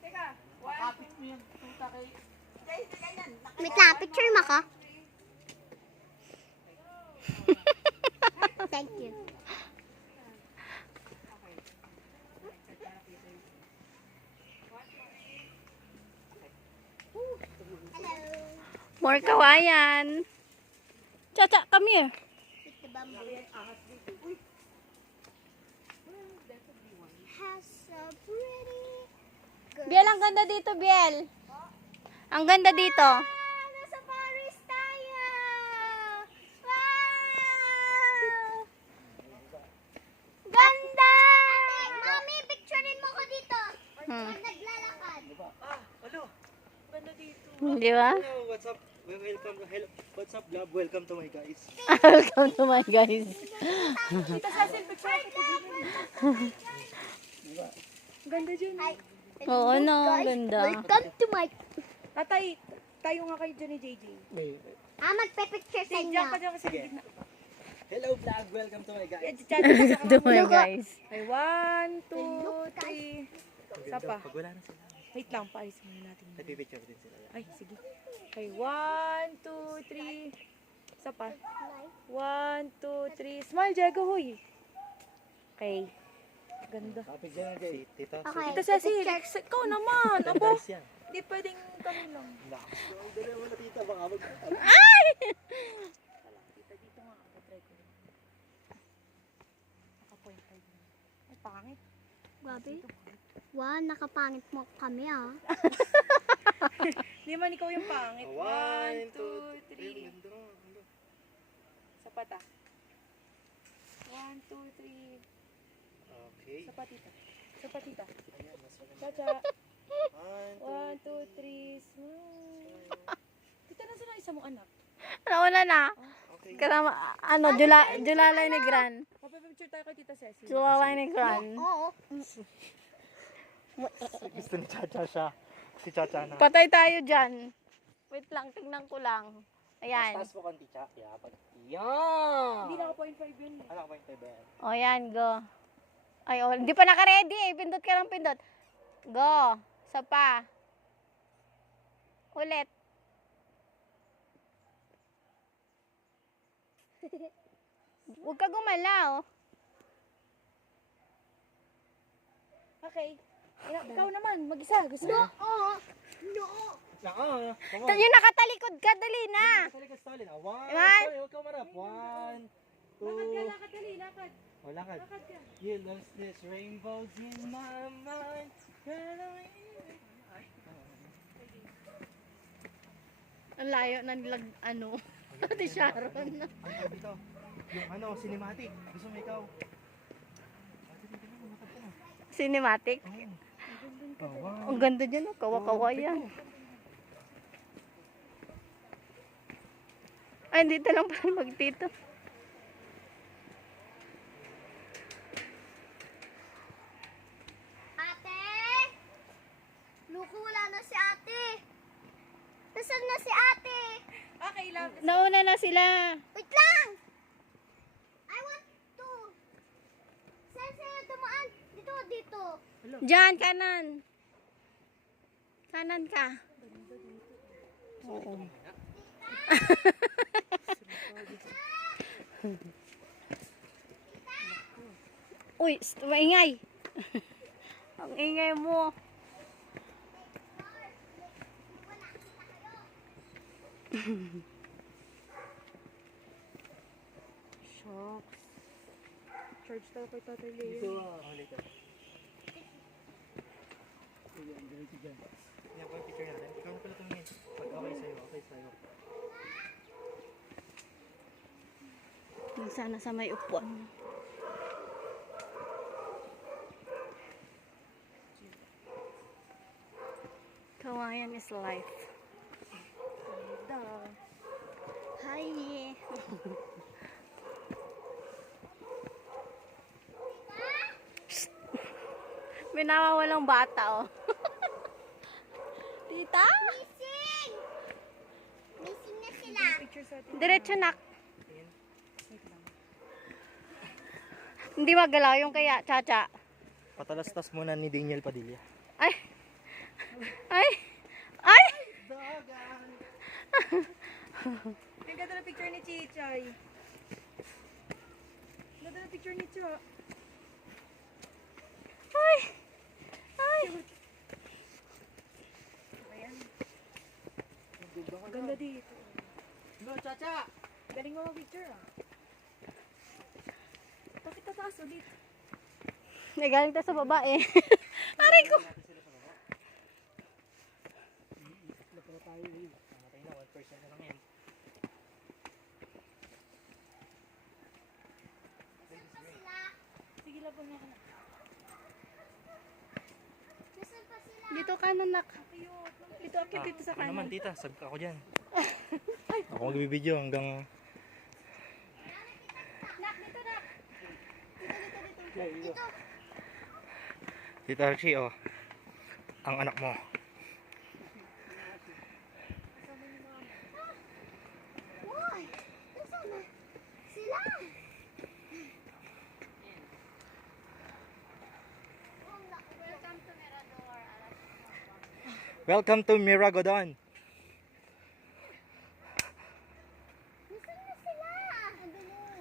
Teka, Kapit mo yung tuta kay... Wait lang, picture mo ko. Thank you. Hello. More kawayan. Chacha, come here. With the bamboo. Has so pretty. Biel, ang ganda dito, Biel. Ang ganda dito. Nasa forest tayo. Wow! Ganda! Ate, mami, picturein mo ko dito. Naglalakad. Di ba? Hello, what's up? Welcome, hello. What's up, love? Welcome to my guys. Welcome to my guys. Tita Cecil, picture ako. Ganda dyan. Oo, no, ang ganda. Welcome to my... Tatay, tayo nga kayo dyan ni JJ. Magpe-picture sa inyo. Diyan ka dyan sa Sige. gitna. Hello, vlog. Welcome to my guys. To my guys. Ay, 1, 2, 3. Isa pa. Pag wala na sila, Wait lang, paayos muna natin. nagpipicture din sila. Ay, sige. Okay, 1, 2, 3. Isa pa. 1, 2, 3. Smile, Diego, huy. Okay. Ganda. Kapit dyan na guys. Tita. Okay. Tita Cecil, ikaw naman. Abo, Guys yan. hindi pwedeng kami lang. Dali mo na tita, baka mag... Tita, dito nga. Try ko. Naka-point 5 na. Ay, pangit. Grabe. Wow, nakapangit mo kami ah. Hindi man ikaw yung pangit. 1, 2, 3. Ganda. Sapat ah. 1, 2, 3. Okay. Sapat tita. Sapat tita. Ayan, mas maganda. Chacha. 1, 2, 1, 2, 3. Smile. Tita, nasa na isa mong anak? Nauna na. okay. Kasama, Julalay ni Gran. Papapicture tayo kay Tita Cecil. Julalay ni Gran. Oo. Gusto ni Chacha siya. Si Chacha na. Patay tayo dyan. Wait lang, tignan ko lang. Ayan. Taas mo konti, Chak. Yan! Hindi na ako 0.5 yun. Ano ka ba yung tebe? O, yan, go. Ay, oh, hindi pa naka-ready eh. Pindot ka lang, pindot. Go. Isa pa. Ulit. Huwag ka gumalaw. Okay. Ikaw naman, mag-isa. Gusto mo? Oo. No. Naka, come on. Yung nakatalikod ka, dali na. Salikas tali na. 1, One. sorry, huwag ka marap. 1, 2, Lakad dali, lakad. oh, lakad. Lakad ka. You lost this rainbows in my mind. Ang layo na nilag, ano. Ate Sharon. Ano dito? Yung ano, cinematic. Gusto mo ikaw? Ate, dito na, lakad ka na. Cinematic. Oh, wow. Ang ganda dyan, oh. Kawa-kawa yan. Ay, dito lang pala magtito. Ate! Luko, wala na si ate. Nasaan na si ate? Okay, love. Nauna na sila. Wait lang! I want to. Saan sa'yo dumaan? Dito, dito. Diyan, kanan. Kanan ka. Oo. Uy, maingay. Ang ingay mo. Shucks. Charge tayo kay Tatay Leo. Dito, ulit ka. Ayan, ganito dyan. Yan po yung picture natin. Ikaw na pala tumingin. Pag okay sa'yo. Yung sana sa may upuan. Kawayan is life. Ganda. Hi. May nawawalang bata, oh. Tita? Missing! Missing na sila. Picture sa atin. Diretso nak. Wait lang. Hindi magalaw yung kaya, Chacha. Patalastas muna ni Daniel Padilla. Ay! Ay! Ay! Ang ganda ng picture ni Chichay. Ang ganda ng picture ni Cha. Ay! Ay! Ayan. Ang ganda dito. Go, Chacha! Galing mo mag-picture ah. Bakit tataas ulit? Nagaling tayo sa babae. Aray ko! Namatay na, 1% na lang yan. Sige lang po niya ka na. Nasaan pa sila? Dito ka na, nak. Cute. Dito akit dito sa Ano naman, kanan. tita, sag ako dyan. Ako magbibideo hanggang... Nak, dito nak. Dito. Tita Archie, oh. Ang anak mo. Uy! Nasaan na? Sila! Welcome to Miragodon. Nasaan na sila? Andun yun.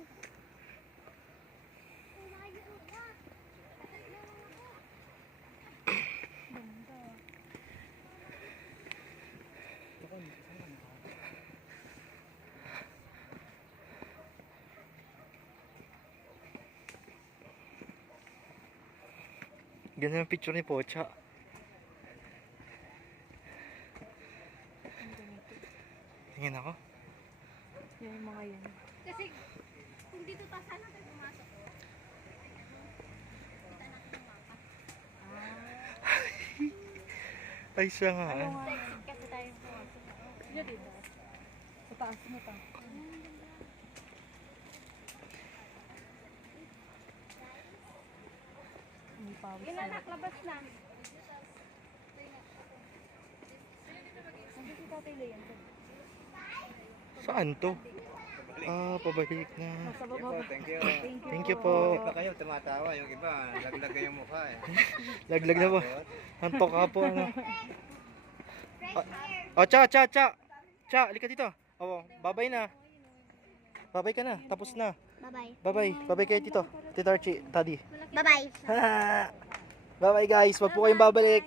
Ang layo na. Ganda ng picture ni Pocha. Tingin ako. Yan yung mga yan. Kasi, kung dito pa sana tayo pumasok. Ay, siya nga. Ayaw eh. nga. Kasi tayo pumasok. Yan diba? Sa taas mo ta. May pawis Yun na, nak. Labas na. Saan si Tatay Leon? Saan to? Ah, pabalik na. Nasa baba ba? Thank you. Thank you po. Iba kayo tumatawa, yung iba laglag yung mukha eh. Laglag na po. Antok ka po. Ano. Oh, Cha, Cha, Cha. Cha, halika dito. Oh, babay na. Babay ka na. Tapos na. Bye-bye. Bye-bye. Bye-bye kayo dito. Tita Archie, Taddy. Bye-bye. Bye-bye guys. Wag po kayong babalik.